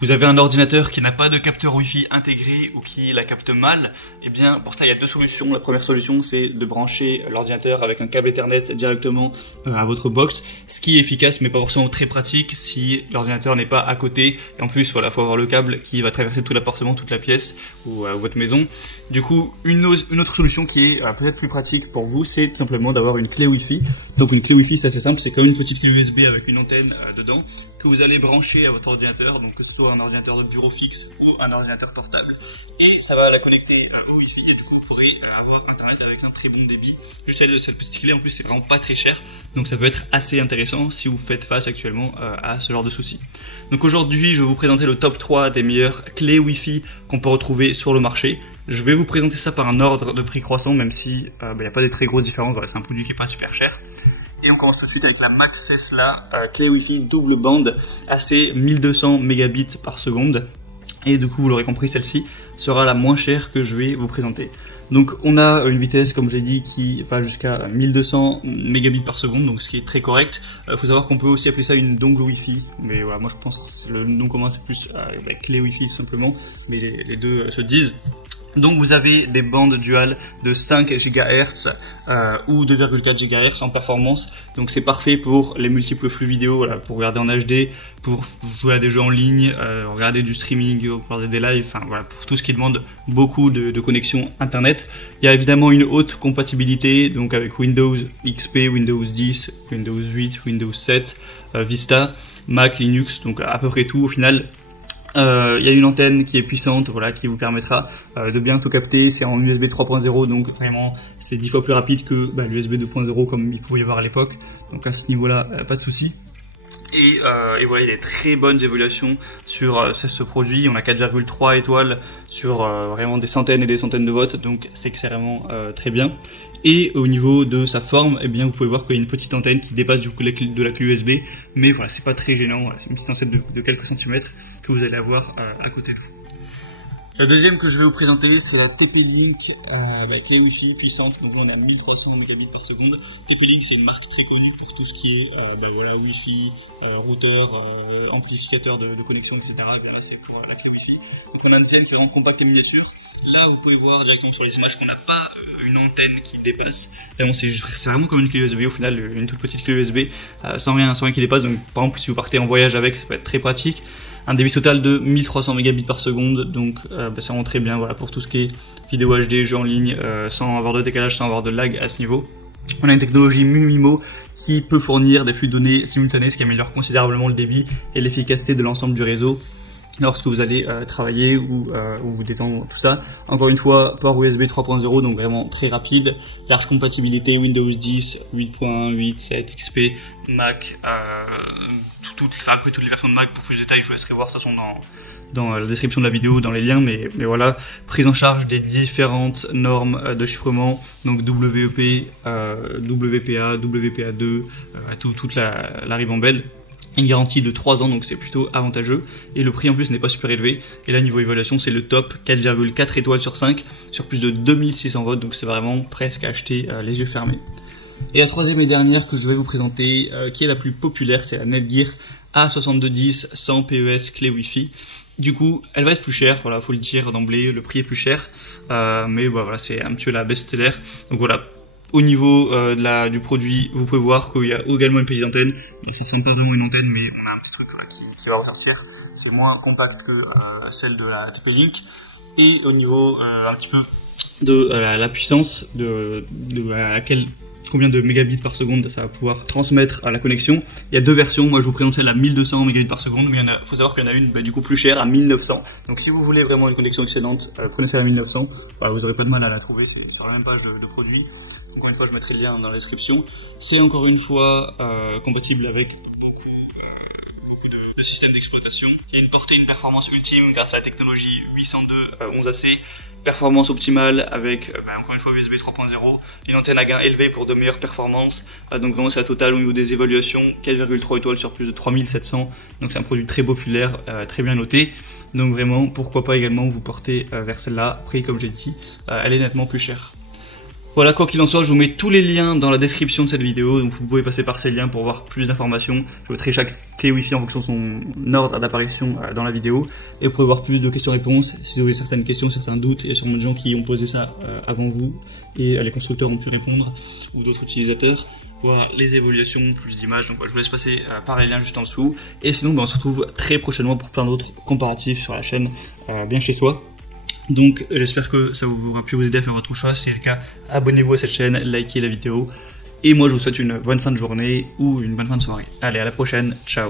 vous avez un ordinateur qui n'a pas de capteur Wi-Fi intégré ou qui la capte mal, eh bien pour ça il y a deux solutions. La première solution c'est de brancher l'ordinateur avec un câble Ethernet directement à votre box, ce qui est efficace mais pas forcément très pratique si l'ordinateur n'est pas à côté. Et en plus voilà, faut avoir le câble qui va traverser tout l'appartement, toute la pièce ou votre maison. Du coup une autre solution qui est peut-être plus pratique pour vous, c'est tout simplement d'avoir une clé Wi-Fi. Donc une clé Wi-Fi c'est assez simple, c'est comme une petite clé USB avec une antenne dedans que vous allez brancher à votre ordinateur, donc que ce soit un ordinateur de bureau fixe ou un ordinateur portable, et ça va la connecter à un Wi-Fi et du coup vous pourrez avoir internet avec un très bon débit. Juste avec cette petite clé, en plus c'est vraiment pas très cher, donc ça peut être assez intéressant si vous faites face actuellement à ce genre de soucis. Donc aujourd'hui je vais vous présenter le top 3 des meilleures clés Wi-Fi qu'on peut retrouver sur le marché. Je vais vous présenter ça par un ordre de prix croissant, même si il n'y a pas des très grosses différences, voilà, c'est un produit qui est pas super cher. Et on commence tout de suite avec la Maxesla clé Wi-Fi double bande AC 1200 mégabits par seconde. Et du coup, vous l'aurez compris, celle-ci sera la moins chère que je vais vous présenter. Donc on a une vitesse, comme j'ai dit, qui va jusqu'à 1200 mégabits par seconde, donc ce qui est très correct. Faut savoir qu'on peut aussi appeler ça une dongle Wi-Fi, mais voilà, moi je pense que le nom commun c'est plus la clé Wi-Fi tout simplement, mais les deux se disent. Donc vous avez des bandes duales de 5 GHz ou 2,4 GHz en performance. Donc c'est parfait pour les multiples flux vidéo, voilà, pour regarder en HD, pour jouer à des jeux en ligne, regarder du streaming, pour regarder des lives, enfin voilà, pour tout ce qui demande beaucoup de connexion internet. Il y a évidemment une haute compatibilité, donc avec Windows XP, Windows 10, Windows 8, Windows 7, Vista, Mac, Linux, donc à peu près tout au final. Il y a une antenne qui est puissante, voilà, qui vous permettra de bien tout capter. C'est en USB 3.0, donc vraiment c'est 10 fois plus rapide que l'USB 2.0 comme il pouvait y avoir à l'époque. Donc à ce niveau-là, pas de souci. Et voilà, il y a des très bonnes évaluations sur ce produit. On a 4,3 étoiles sur vraiment des centaines et des centaines de votes, donc c'est vraiment très bien. Et au niveau de sa forme, eh bien vous pouvez voir qu'il y a une petite antenne qui dépasse du coup de la clé USB, mais voilà, c'est pas très gênant, voilà, c'est une petite antenne de quelques centimètres que vous allez avoir à côté de vous. La deuxième que je vais vous présenter, c'est la TP-Link clé Wi-Fi puissante. Donc on a 1300 mégabits par seconde. TP-Link c'est une marque très connue pour tout ce qui est voilà, Wi-Fi, routeur, amplificateur de connexion, etc. Et bien là c'est pour la clé Wi-Fi. Donc on a une antenne qui est vraiment compacte et miniature. Là vous pouvez voir directement sur les images qu'on n'a pas une antenne qui dépasse. Vraiment, c'est vraiment comme une clé USB au final, une toute petite clé USB sans rien qui dépasse. Donc par exemple si vous partez en voyage avec, ça peut être très pratique. Un débit total de 1300 mégabits par seconde, donc c'est vraiment très bien, voilà, pour tout ce qui est vidéo HD, jeux en ligne, sans avoir de décalage, sans avoir de lag à ce niveau. On a une technologie MU-MIMO qui peut fournir des flux de données simultanés, ce qui améliore considérablement le débit et l'efficacité de l'ensemble du réseau lorsque vous allez travailler ou vous détendre, tout ça. Encore une fois, port USB 3.0, donc vraiment très rapide, large compatibilité Windows 10, 8.1, 8, 7, XP, Mac, après toutes les versions de Mac. Pour plus de détails, je vous laisserai voir, de toute façon, dans la description de la vidéo, dans les liens, mais voilà, prise en charge des différentes normes de chiffrement, donc WEP, WPA, WPA2, toute la ribambelle. Une garantie de 3 ans, donc c'est plutôt avantageux, et le prix en plus n'est pas super élevé. Et là niveau évaluation c'est le top, 4,4 étoiles sur 5 sur plus de 2600 votes, donc c'est vraiment presque à acheter les yeux fermés. Et la troisième et dernière que je vais vous présenter, qui est la plus populaire, c'est la Netgear A6210 sans PES clé Wi-Fi. Du coup, elle va être plus chère, voilà, faut le dire d'emblée, le prix est plus cher, mais voilà, c'est un petit peu la best-seller. Donc voilà. Au niveau du produit, vous pouvez voir qu'il y a également une petite antenne. Donc ça ressemble pas vraiment à une antenne, mais on a un petit truc voilà, qui va ressortir. C'est moins compact que celle de la TP-Link. Et au niveau un petit peu de la puissance, combien de mégabits par seconde ça va pouvoir transmettre à la connexion. Il y a deux versions, moi je vous présente celle à 1200 mégabits par seconde, mais il faut savoir qu'il y en a une du coup plus chère à 1900. Donc si vous voulez vraiment une connexion excellente, prenez celle à 1900, voilà, vous n'aurez pas de mal à la trouver, c'est sur la même page de produit. Encore une fois je mettrai le lien dans la description. C'est encore une fois compatible avec beaucoup de systèmes d'exploitation. Il y a une portée, une performance ultime grâce à la technologie 802 11AC. Performance optimale avec encore une fois USB 3.0, une antenne à gain élevé pour de meilleures performances, donc vraiment c'est la totale au niveau des évaluations, 4,3 étoiles sur plus de 3700, donc c'est un produit très populaire, très bien noté, donc vraiment pourquoi pas également vous porter vers celle-là. Après comme j'ai dit, elle est nettement plus chère. Voilà, quoi qu'il en soit, je vous mets tous les liens dans la description de cette vidéo, donc vous pouvez passer par ces liens pour voir plus d'informations. Je mettrai chaque clé Wi-Fi en fonction de son ordre d'apparition dans la vidéo, et vous pouvez voir plus de questions-réponses. Si vous avez certaines questions, certains doutes, il y a sûrement des gens qui ont posé ça avant vous, et les constructeurs ont pu répondre, ou d'autres utilisateurs. Voir les évaluations, plus d'images, donc je vous laisse passer par les liens juste en dessous. Et sinon, on se retrouve très prochainement pour plein d'autres comparatifs sur la chaîne, bien chez soi. Donc j'espère que ça vous aura pu vous aider à faire votre choix. Si c'est le cas, abonnez-vous à cette chaîne, likez la vidéo. Et moi je vous souhaite une bonne fin de journée ou une bonne fin de soirée. Allez, à la prochaine, ciao.